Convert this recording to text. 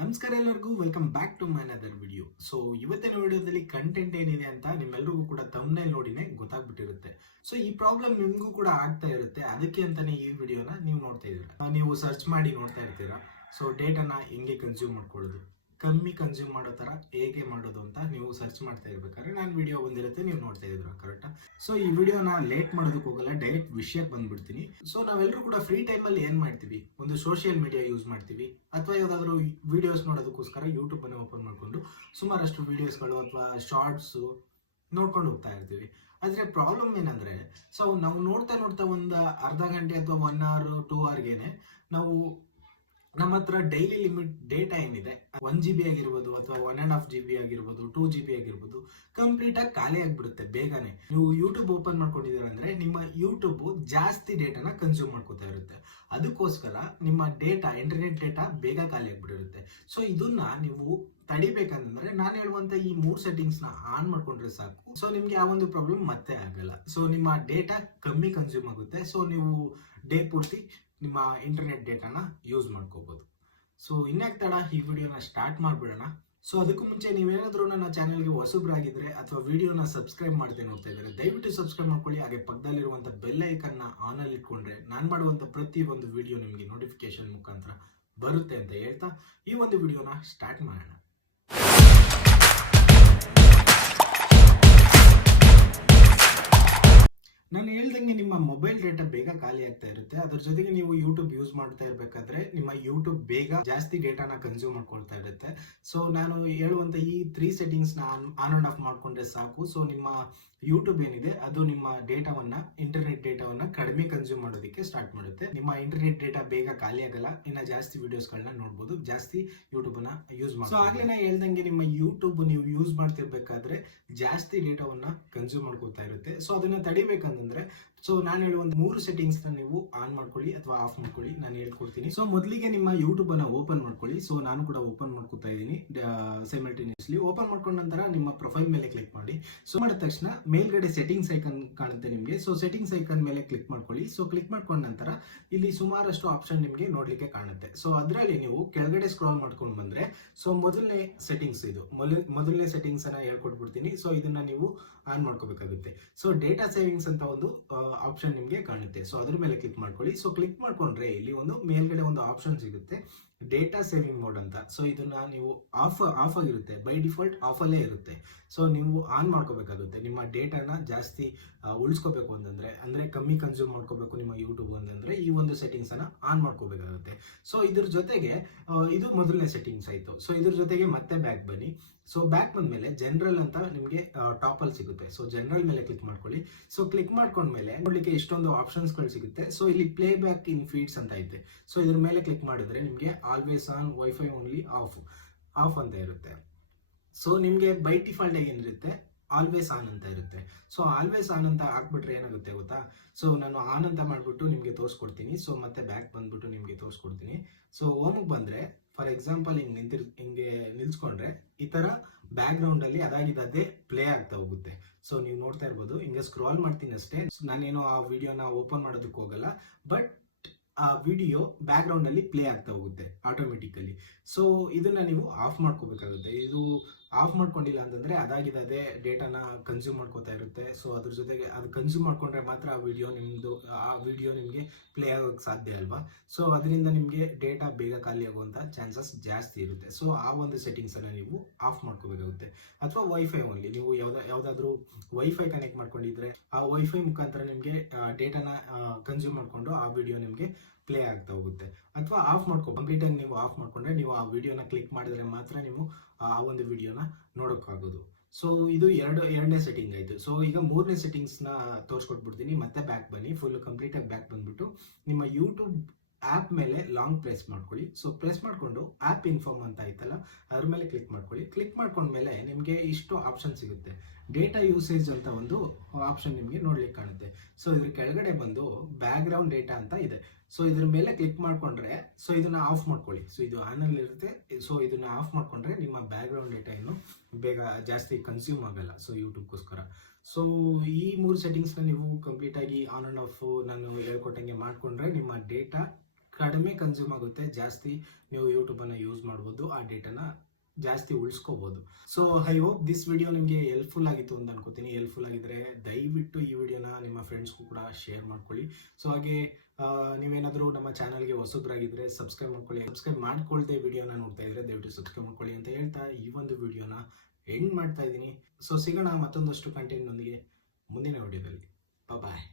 ನಮಸ್ಕಾರ ಎಲ್ಲರಿಗೂ, welcome back to my another video. So ಇವತ್ತಿನ ವಿಡಿಯೋದಲ್ಲಿ ಕಂಟೆಂಟ್ ಏನಿದೆ ಅಂತ ನಿಮ್ಮೆಲ್ಲರಿಗೂ ಕೂಡ ಥಂಬ್ನೈಲ್ ನೋಡಿನೇ ಗೊತ್ತಾಗ್ಬಿಟ್ಟಿರುತ್ತೆ. ಸೊ ಈ ಪ್ರಾಬ್ಲಮ್ ನಿಮಗೂ ಕೂಡ ಆಗ್ತಾ ಇರುತ್ತೆ. ಅದಕ್ಕೆ ಅಂತಾನೆ ಈ ವಿಡಿಯೋನ ನೀವು ನೋಡ್ತಾ ಇದ್ದೀರಾ. ನೀವು ಸರ್ಚ್ ಮಾಡಿ ನೋಡ್ತಾ ಇರ್ತೀರಾ. ಸೊ ಡೇಟಾನ ಹೆಂಗೆ ಕನ್ಸ್ಯೂಮ್ ಮಾಡ್ಕೊಳ್ಳೋದು, ಕಮ್ಮಿ ಕನ್ಸ್ಯೂಮ್ ಮಾಡೋ ಥರ ಹೇಗೆ ಮಾಡೋದು ಅಂತ ನೀವು ಸರ್ಚ್ ಮಾಡ್ತಾ ಇರ್ಬೇಕಾದ್ರೆ ನಾನು ವಿಡಿಯೋ ಬಂದಿರುತ್ತೆ, ನೀವು ನೋಡ್ತಾ ಇದ್ದೀರಾ. ಕರೆಕ್ಟಾ? ಸೊ ಈ ವಿಡಿಯೋನ ಲೇಟ್ ಮಾಡೋದಕ್ಕೆ ಹೋಗಲ್ಲ, ಡೈರೆಕ್ಟ್ ವಿಷಯಕ್ಕೆ ಬಂದ್ಬಿಡ್ತೀನಿ. ಸೊ ನಾವೆಲ್ಲರೂ ಕೂಡ ಫ್ರೀ ಟೈಮಲ್ಲಿ ಏನು ಮಾಡ್ತೀವಿ, ಒಂದು ಸೋಷಿಯಲ್ ಮೀಡಿಯಾ ಯೂಸ್ ಮಾಡ್ತೀವಿ, ಅಥವಾ ಯಾವುದಾದ್ರೂ ವಿಡಿಯೋಸ್ ನೋಡೋದಕ್ಕೋಸ್ಕರ ಯೂಟ್ಯೂಬ್ ಅನ್ನು ಓಪನ್ ಮಾಡಿಕೊಂಡು ಸುಮಾರಷ್ಟು ವಿಡಿಯೋಸ್ಗಳು ಅಥವಾ ಶಾರ್ಟ್ಸು ನೋಡ್ಕೊಂಡು ಹೋಗ್ತಾ ಇರ್ತೀವಿ. ಆದರೆ ಪ್ರಾಬ್ಲಮ್ ಏನಂದರೆ, ಸೊ ನಾವು ನೋಡ್ತಾ ನೋಡ್ತಾ ಒಂದು ಅರ್ಧ ಗಂಟೆ ಅಥವಾ 1 hour 2 hourಗೆನೆ ನಾವು ನಮ್ಮ ಹತ್ರ ಡೈಲಿ ಲಿಮಿಟ್ ಡೇಟಾ ಏನಿದೆ 1 GB ಆಗಿರ್ಬೋದು ಅಥವಾ 1.5 GB ಆಗಿರ್ಬೋದು 2 GB ಆಗಿರ್ಬೋದು ಕಂಪ್ಲೀಟ್ ಆಗಿ ಖಾಲಿ ಆಗಿಬಿಡುತ್ತೆ ಬೇಗನೆ. ನೀವು ಯೂಟ್ಯೂಬ್ ಓಪನ್ ಮಾಡ್ಕೊಂಡಿದ್ದೀರ ಅಂದ್ರೆ ನಿಮ್ಮ ಯೂಟ್ಯೂಬ್ ಜಾಸ್ತಿ ಡೇಟಾನ ಕನ್ಸ್ಯೂಮ್ ಮಾಡ್ಕೋತಾ ಇರುತ್ತೆ. ಅದಕ್ಕೋಸ್ಕರ ನಿಮ್ಮ ಡೇಟಾ, ಇಂಟರ್ನೆಟ್ ಡೇಟಾ ಬೇಗ ಖಾಲಿ ಆಗಿಬಿಟ್ಟಿರುತ್ತೆ. ಸೊ ಇದನ್ನ ನೀವು ತಡಿಬೇಕಂತಂದ್ರೆ ನಾನು ಹೇಳುವಂತ ಈ 3 ಸೆಟ್ಟಿಂಗ್ಸ್ ನ ಆನ್ ಮಾಡ್ಕೊಂಡ್ರೆ ಸಾಕು. ಸೊ ನಿಮ್ಗೆ ಯಾವ ಒಂದು ಪ್ರಾಬ್ಲಮ್ ಮತ್ತೆ ಆಗಲ್ಲ. ಸೊ ನಿಮ್ಮ ಡೇಟಾ ಕಮ್ಮಿ ಕನ್ಸ್ಯೂಮ್ ಆಗುತ್ತೆ. ಸೊ ನೀವು ಡೇ ಪೂರ್ತಿ ನಿಮ್ಮ ಇಂಟರ್ನೆಟ್ ಡೇಟಾನ ಯೂಸ್ ಮಾಡ್ಕೋಬಹುದು. ಸೊ ಇನ್ಯಾಕ್ ತಡ, ಈ ವಿಡಿಯೋನ ಸ್ಟಾರ್ಟ್ ಮಾಡ್ಬಿಡೋಣ. ಸೊ ಅದಕ್ಕೂ ಮುಂಚೆ ನೀವೇನಾದ್ರೂ ನನ್ನ ಚಾನೆಲ್ಗೆ ಹೊಸಬ್ರಾಗಿದ್ರೆ ಅಥವಾ ವಿಡಿಯೋನ ಸಬ್ಸ್ಕ್ರೈಬ್ ಮಾಡ್ತಾ ನೋಡ್ತಾ ಇದ್ದಾರೆ, ದಯವಿಟ್ಟು ಸಬ್ಸ್ಕ್ರೈಬ್ ಮಾಡ್ಕೊಳ್ಳಿ. ಹಾಗೆ ಪಕ್ಕದಲ್ಲಿರುವಂಥ ಬೆಲ್ ಐಕನ್ನ ಆನ್ ಅಲ್ಲಿ ಇಟ್ಕೊಂಡ್ರೆ ನಾನು ಮಾಡುವಂಥ ಪ್ರತಿ ಒಂದು ವಿಡಿಯೋ ನಿಮಗೆ ನೋಟಿಫಿಕೇಶನ್ ಮುಖಾಂತರ ಬರುತ್ತೆ ಅಂತ ಹೇಳ್ತಾ ಈ ಒಂದು ವಿಡಿಯೋನ ಸ್ಟಾರ್ಟ್ ಮಾಡೋಣ. ನಾನು ಹೇಳ್ದಂಗೆ ನಿಮ್ಮ ಮೊಬೈಲ್ ಡೇಟಾ ಬೇಗ ಖಾಲಿ ಆಗ್ತಾ ಇರುತ್ತೆ. ಅದ್ರ ಜೊತೆಗೆ ನೀವು ಯೂಟ್ಯೂಬ್ ಯೂಸ್ ಮಾಡ್ತಾ ಇರಬೇಕಾದ್ರೆ ನಿಮ್ಮ ಯೂಟ್ಯೂಬ್ ಬೇಗ ಜಾಸ್ತಿ ಡೇಟಾನ ಕನ್ಸ್ಯೂಮ್ ಮಾಡ್ಕೊಳ್ತಾ ಇರುತ್ತೆ. ಸೊ ನಾನು ಹೇಳುವಂತ ಈ 3 ಸೆಟ್ಟಿಂಗ್ಸ್ ನ ಆನ್ ಅಂಡ್ ಆಫ್ ಮಾಡ್ಕೊಂಡ್ರೆ ಸಾಕು. ಸೊ ನಿಮ್ಮ ಯೂಟ್ಯೂಬ್ ಏನಿದೆ ಅದು ನಿಮ್ಮ ಡೇಟಾವನ್ನ, ಇಂಟರ್ನೆಟ್ ಡೇಟಾವನ್ನ ಕಡಿಮೆ ಕನ್ಸ್ಯೂಮ್ ಮಾಡೋದಕ್ಕೆ ಸ್ಟಾರ್ಟ್ ಮಾಡುತ್ತೆ. ನಿಮ್ಮ ಇಂಟರ್ನೆಟ್ ಡೇಟಾ ಬೇಗ ಖಾಲಿ ಆಗಲ್ಲ, ಇನ್ನ ಜಾಸ್ತಿ ವಿಡಿಯೋಸ್ಗಳನ್ನ ನೋಡ್ಬೋದು, ಜಾಸ್ತಿ ಯೂಟ್ಯೂಬ್ ನ ಯೂಸ್ ಮಾಡಿ. ಸೊ ಆಗ್ಲೇ ನಾ ಹೇಳ್ದಂಗೆ ನಿಮ್ಮ ಯೂಟ್ಯೂಬ್ ನೀವು ಯೂಸ್ ಮಾಡ್ತಿರ್ಬೇಕಾದ್ರೆ ಜಾಸ್ತಿ ಡೇಟಾವನ್ನ ಕನ್ಸ್ಯೂಮ್ ಮಾಡ್ಕೊತಾ ಇರುತ್ತೆ. ಸೊ ಅದನ್ನ ತಡಿಬೇಕಂತಂದ್ರೆ ಸೊ ನಾನು ಹೇಳುವಂತ 3 ಸೆಟ್ಟಿಂಗ್ಸ್ ನ ನೀವು ಆನ್ ಮಾಡ್ಕೊಳ್ಳಿ ಅಥವಾ ಆಫ್ ಮಾಡ್ಕೊಳ್ಳಿ, ನಾನು ಹೇಳ್ಕೊಡ್ತೀನಿ. ಸೊ ಮೊದಲಿಗೆ ನಿಮ್ಮ ಯೂಟ್ಯೂಬ್ ಅನ್ನ ಓಪನ್ ಮಾಡ್ಕೊಳ್ಳಿ. ಸೊ ನಾನು ಕೂಡ ಓಪನ್ ಮಾಡ್ಕೊತಾ ಇದ್ದೀನಿ ಸೈಮಲ್ಟೇನಿಯಸ್ಲಿ. ಓಪನ್ ಮಾಡ್ಕೊಂಡ ನಂತರ ನಿಮ್ಮ ಪ್ರೊಫೈಲ್ ಮೇಲೆ ಕ್ಲಿಕ್ ಮಾಡಿ. ಸೊ ಮಾಡಿದ ತಕ್ಷಣ ಮೇಲ್ಗಡೆ ಸೆಟ್ಟಿಂಗ್ಸ್ ಐಕನ್ ಕಾಣುತ್ತೆ ನಿಮಗೆ. ಸೊ ಸೆಟ್ಟಿಂಗ್ಸ್ ಐಕನ್ ಮೇಲೆ ಕ್ಲಿಕ್ ಮಾಡ್ಕೊಳ್ಳಿ. ಸೊ ಕ್ಲಿಕ್ ಮಾಡ್ಕೊಂಡ ನಂತರ ಇಲ್ಲಿ ಸುಮಾರಷ್ಟು ಆಪ್ಷನ್ ನಿಮಗೆ ನೋಡ್ಲಿಕ್ಕೆ ಕಾಣುತ್ತೆ. ಸೊ ಅದರಲ್ಲಿ ನೀವು ಕೆಳಗಡೆ ಸ್ಕ್ರಾಲ್ ಮಾಡ್ಕೊಂಡು ಬಂದ್ರೆ ಸೊ ಮೊದಲನೇ ಸೆಟ್ಟಿಂಗ್ಸ್, ಇದು ಮೊದಲನೇ ಸೆಟ್ಟಿಂಗ್ಸ್ ಅನ್ನ ಹೇಳ್ಕೊಟ್ಬಿಡ್ತೀನಿ. ಸೊ ಇದನ್ನ ನೀವು ಆನ್ ಮಾಡ್ಕೋಬೇಕಾಗುತ್ತೆ. ಸೊ ಡೇಟಾ ಸೇವಿಂಗ್ಸ್ ಅಂತ ಒಂದು ಆಪ್ಷನ್ ನಿಮಗೆ ಕಾಣುತ್ತೆ. ಸೊ ಅದ್ರ ಮೇಲೆ ಕ್ಲಿಕ್ ಮಾಡ್ಕೊಳ್ಳಿ. ಸೊ ಕ್ಲಿಕ್ ಮಾಡ್ಕೊಂಡ್ರೆ ಇಲ್ಲಿ ಒಂದು ಮೇಲ್ಗಡೆ ಒಂದು ಆಪ್ಷನ್ ಸಿಗುತ್ತೆ, ಡೇಟಾ ಸೇವಿಂಗ್ ಮೋಡ್ ಅಂತ. ಸೊ ಇದನ್ನ ನೀವು ಆಫ್ ಆಗಿರುತ್ತೆ, ಬೈ ಡಿಫಾಲ್ಟ್ ಆಫ್ ಅಲ್ಲೇ ಇರುತ್ತೆ. ಸೊ ನೀವು ಆನ್ ಮಾಡ್ಕೋಬೇಕಾಗುತ್ತೆ. ನಿಮ್ಮ ಡೇಟಾನ ಜಾಸ್ತಿ ಉಳಿಸ್ಕೋಬೇಕು ಅಂದ್ರೆ ಕಮ್ಮಿ ಕನ್ಸ್ಯೂಮ್ ಮಾಡ್ಕೋಬೇಕು ನಿಮ್ಮ ಯೂಟ್ಯೂಬ್ ಅಂತಂದ್ರೆ ಈ ಒಂದು ಸೆಟ್ಟಿಂಗ್ಸ್ ಅನ್ನ ಆನ್ ಮಾಡ್ಕೋಬೇಕಾಗುತ್ತೆ. ಸೊ ಇದ್ರ ಜೊತೆಗೆ ಇದು ಮೊದಲನೇ ಸೆಟ್ಟಿಂಗ್ಸ್ ಆಯ್ತು. ಸೊ ಇದ್ರ ಜೊತೆಗೆ ಮತ್ತೆ ಬ್ಯಾಕ್ ಬನ್ನಿ. ಸೊ ಬ್ಯಾಕ್ ಬಂದ್ಮೇಲೆ ಜನರಲ್ ಅಂತ ನಿಮಗೆ ಟಾಪ್ ಅಲ್ಲಿ ಸಿಗುತ್ತೆ. ಸೊ ಜನರಲ್ ಮೇಲೆ ಕ್ಲಿಕ್ ಮಾಡ್ಕೊಳ್ಳಿ. ಸೊ ಕ್ಲಿಕ್ ಮಾಡ್ಕೊಂಡ್ಮೇಲೆ ನೋಡ್ಲಿಕ್ಕೆ ಇಷ್ಟೊಂದು ಆಪ್ಷನ್ಸ್ ಗಳು ಸಿಗುತ್ತೆ. ಸೊ ಇಲ್ಲಿ ಪ್ಲೇ ಬ್ಯಾಕ್ ಇನ್ ಫೀಡ್ಸ್ ಅಂತ ಐತೆ. ಸೊ ಇದ್ರ ಮೇಲೆ ಕ್ಲಿಕ್ ಮಾಡಿದ್ರೆ ನಿಮಗೆ always on, wifi only, of ಅಂತ ಇರುತ್ತೆ. ಸೊ ನಿಮ್ಗೆ ಬೈ ಡಿಫಾಲ್ಟ್ ಏನಿರುತ್ತೆ ಆಲ್ವೇಸ್ ಆನ್ ಅಂತ ಇರುತ್ತೆ. ಸೊ ಆಲ್ವೇಸ್ ಆನ್ ಅಂತ ಹಾಕ್ಬಿಟ್ರೆ ಏನಾಗುತ್ತೆ ಗೊತ್ತಾ? ಸೊ ನಾನು ಆನ್ ಅಂತ ಮಾಡ್ಬಿಟ್ಟು ನಿಮ್ಗೆ ತೋರಿಸ್ಕೊಡ್ತೀನಿ. ಸೊ ಮತ್ತೆ ಬ್ಯಾಕ್ ಬಂದ್ಬಿಟ್ಟು ನಿಮ್ಗೆ ತೋರಿಸ್ಕೊಡ್ತೀನಿ. ಸೊ ಹೋಮ್ಗೆ ಬಂದ್ರೆ ಫಾರ್ ಎಕ್ಸಾಂಪಲ್ ಹಿಂಗೆ ನಿಲ್ಸ್ಕೊಂಡ್ರೆ ಈ ತರ ಬ್ಯಾಕ್ ಗ್ರೌಂಡ್ ಅಲ್ಲಿ ಅದಾಗಿದ್ದೇ ಪ್ಲೇ ಆಗ್ತಾ ಹೋಗುತ್ತೆ. ಸೊ ನೀವು ನೋಡ್ತಾ ಇರ್ಬೋದು, ಹಿಂಗೆ ಸ್ಕ್ರಾಲ್ ಮಾಡ್ತೀನಿ ಅಷ್ಟೇ. ನಾನೇನು ಆ ವಿಡಿಯೋನ ಓಪನ್ ಮಾಡೋದಕ್ಕೆ ಹೋಗಲ್ಲ, ಬಟ್ ಆ ವಿಡಿಯೋ ಬ್ಯಾಕ್ ಗ್ರೌಂಡ್ ಅಲ್ಲಿ ಪ್ಲೇ ಆಗ್ತಾ ಹೋಗುತ್ತೆ ಆಟೋಮೆಟಿಕಲಿ. ಸೊ ಇದನ್ನ ನೀವು ಆಫ್ ಮಾಡ್ಕೋಬೇಕಾಗುತ್ತೆ. ಇದು ಆಫ್ ಮಾಡ್ಕೊಂಡಿಲ್ಲ ಅಂತಂದ್ರೆ ಅದಾಗಿದ್ದೇ ಡೇಟಾನ ಕನ್ಸ್ಯೂಮ್ ಮಾಡ್ಕೋತಾ ಇರುತ್ತೆ. ಸೊ ಅದ್ರ ಜೊತೆಗೆ ಅದು ಕನ್ಸ್ಯೂಮ್ ಮಾಡ್ಕೊಂಡ್ರೆ ಮಾತ್ರ ಆ ವಿಡಿಯೋ ನಿಮಗೆ ಪ್ಲೇ ಆಗೋಕ್ಕೆ ಸಾಧ್ಯ ಅಲ್ವಾ? ಸೊ ಅದರಿಂದ ನಿಮಗೆ ಡೇಟಾ ಬೇಗ ಖಾಲಿ ಆಗುವಂತ ಚಾನ್ಸಸ್ ಜಾಸ್ತಿ ಇರುತ್ತೆ. ಸೊ ಆ ಒಂದು ಸೆಟ್ಟಿಂಗ್ಸ್ ಅನ್ನ ನೀವು ಆಫ್ ಮಾಡ್ಕೋಬೇಕಾಗುತ್ತೆ. ಅಥವಾ ವೈಫೈ ಓನ್ಲಿ, ನೀವು ಯಾವ್ದಾದ್ರು ವೈಫೈ ಕನೆಕ್ಟ್ ಮಾಡ್ಕೊಂಡಿದ್ರೆ ಆ ವೈಫೈ ಮುಖಾಂತರ ನಿಮಗೆ ಡೇಟಾನ ಕನ್ಸ್ಯೂಮ್ ಮಾಡ್ಕೊಂಡು ಆ ವಿಡಿಯೋ ನಿಮಗೆ ಪ್ಲೇ ಆಗ್ತಾ ಹೋಗುತ್ತೆ. ಅಥವಾ ಆಫ್ ಕಂಪ್ಲೀಟ್ ಆಗಿ ನೀವು ಆಫ್ ಮಾಡ್ಕೊಂಡ್ರೆ ನೀವು ಆ ವಿಡಿಯೋನ ಕ್ಲಿಕ್ ಮಾಡಿದ್ರೆ ಮಾತ್ರ ನೀವು ಆ ಒಂದು ವಿಡಿಯೋನ ನೋಡೋಕ್ಕಾಗೋದು. ಸೊ ಇದು ಎರಡನೇ ಸೆಟ್ಟಿಂಗ್ ಆಯ್ತು. ಸೊ ಈಗ 3ನೇ ಸೆಟ್ಟಿಂಗ್ಸ್ ನ ತೋರಿಸ್ಕೊಟ್ಬಿಡ್ತೀನಿ. ಮತ್ತೆ ಬ್ಯಾಕ್ ಬನ್ನಿ. ಫುಲ್ ಕಂಪ್ಲೀಟ್ ಆಗಿ ಬ್ಯಾಕ್ ಬಂದ್ಬಿಟ್ಟು ನಿಮ್ಮ ಯೂಟ್ಯೂಬ್ ಆಪ್ ಮೇಲೆ ಲಾಂಗ್ ಪ್ರೆಸ್ ಮಾಡ್ಕೊಳ್ಳಿ. ಸೊ ಪ್ರೆಸ್ ಮಾಡ್ಕೊಂಡು ಆಪ್ ಇನ್ಫಾರ್ಮ್ ಅಂತ ಆಯ್ತಲ್ಲ ಅದ್ರ ಮೇಲೆ ಕ್ಲಿಕ್ ಮಾಡ್ಕೊಳ್ಳಿ. ಕ್ಲಿಕ್ ಮಾಡ್ಕೊಂಡ್ಮೇಲೆ ನಿಮಗೆ ಇಷ್ಟು ಆಪ್ಷನ್ ಸಿಗುತ್ತೆ. ಡೇಟಾ ಯೂಸೇಜ್ ಅಂತ ಒಂದು ಆಪ್ಷನ್ ನಿಮಗೆ ನೋಡ್ಲಿಕ್ಕೆ ಕಾಣುತ್ತೆ. ಸೊ ಇದ್ರ ಕೆಳಗಡೆ ಬಂದು ಬ್ಯಾಕ್ ಗ್ರೌಂಡ್ ಡೇಟಾ ಅಂತ ಇದೆ. ಸೊ ಇದ್ರ ಮೇಲೆ ಕ್ಲಿಕ್ ಮಾಡ್ಕೊಂಡ್ರೆ ಸೊ ಇದನ್ನ ಆಫ್ ಮಾಡ್ಕೊಳ್ಳಿ. ಸೊ ಇದು ಆನ್ ಅಲ್ಲಿ ಇರುತ್ತೆ. ಸೊ ಇದನ್ನ ಆಫ್ ಮಾಡ್ಕೊಂಡ್ರೆ ನಿಮ್ಮ ಬ್ಯಾಕ್ ಗ್ರೌಂಡ್ ಡೇಟಾ ಇನ್ನು ಬೇಗ ಜಾಸ್ತಿ ಕನ್ಸ್ಯೂಮ್ ಆಗಲ್ಲ. ಸೊ ಯೂಟ್ಯೂಬ್ಗೋಸ್ಕರ ಸೊ ಈ 3 ಸೆಟ್ಟಿಂಗ್ಸ್ನ ನೀವು ಕಂಪ್ಲೀಟ್ ಆಗಿ ಆನ್ ಅಂಡ್ ಆಫ್ ನಾನು ಹೇಳ್ಕೊಟ್ಟಂಗೆ ಮಾಡ್ಕೊಂಡ್ರೆ ನಿಮ್ಮ ಡೇಟಾ ಕಡಿಮೆ ಕನ್ಸ್ಯೂಮ್ ಆಗುತ್ತೆ, ಜಾಸ್ತಿ ನೀವು ಯೂಟ್ಯೂಬನ್ನು ಯೂಸ್ ಮಾಡ್ಬೋದು, ಆ ಡೇಟಾನ ಜಾಸ್ತಿ ಉಳಿಸ್ಕೋಬೋದು. So I hope this video ನಿಮಗೆ ಹೆಲ್ಪ್ಫುಲ್ ಆಗಿತ್ತು ಅಂತ ಅನ್ಕೋತೀನಿ. ಹೆಲ್ಪ್ಫುಲ್ ಆಗಿದ್ರೆ ದಯವಿಟ್ಟು ಈ ವಿಡಿಯೋನ ನಿಮ್ಮ ಫ್ರೆಂಡ್ಸ್ಗೂ ಕೂಡ ಶೇರ್ ಮಾಡ್ಕೊಳ್ಳಿ. ಸೊ ಹಾಗೆ ನೀವೇನಾದರೂ ನಮ್ಮ ಚಾನಲ್ಗೆ ಹೊಸಬ್ರಾಗಿದ್ದರೆ ಸಬ್ಸ್ಕ್ರೈಬ್ ಮಾಡ್ಕೊಳ್ಳಿ. ಸಬ್ಸ್ಕ್ರೈಬ್ ಮಾಡ್ಕೊಳ್ದೆ ವಿಡಿಯೋನ ನೋಡ್ತಾ ಇದ್ರೆ ದಯವಿಟ್ಟು ಸಬ್ಸ್ಕ್ರೈಬ್ ಮಾಡ್ಕೊಳ್ಳಿ ಅಂತ ಹೇಳ್ತಾ ಈ ಒಂದು ವಿಡಿಯೋನ ಎಂಡ್ ಮಾಡ್ತಾ ಇದ್ದೀನಿ. ಸೊ ಸಿಗೋಣ ಮತ್ತೊಂದಷ್ಟು ಕಂಟೆಂಟ್ನೊಂದಿಗೆ ಮುಂದಿನ ವಿಡಿಯೋದಲ್ಲಿ. ಬಾಯ್.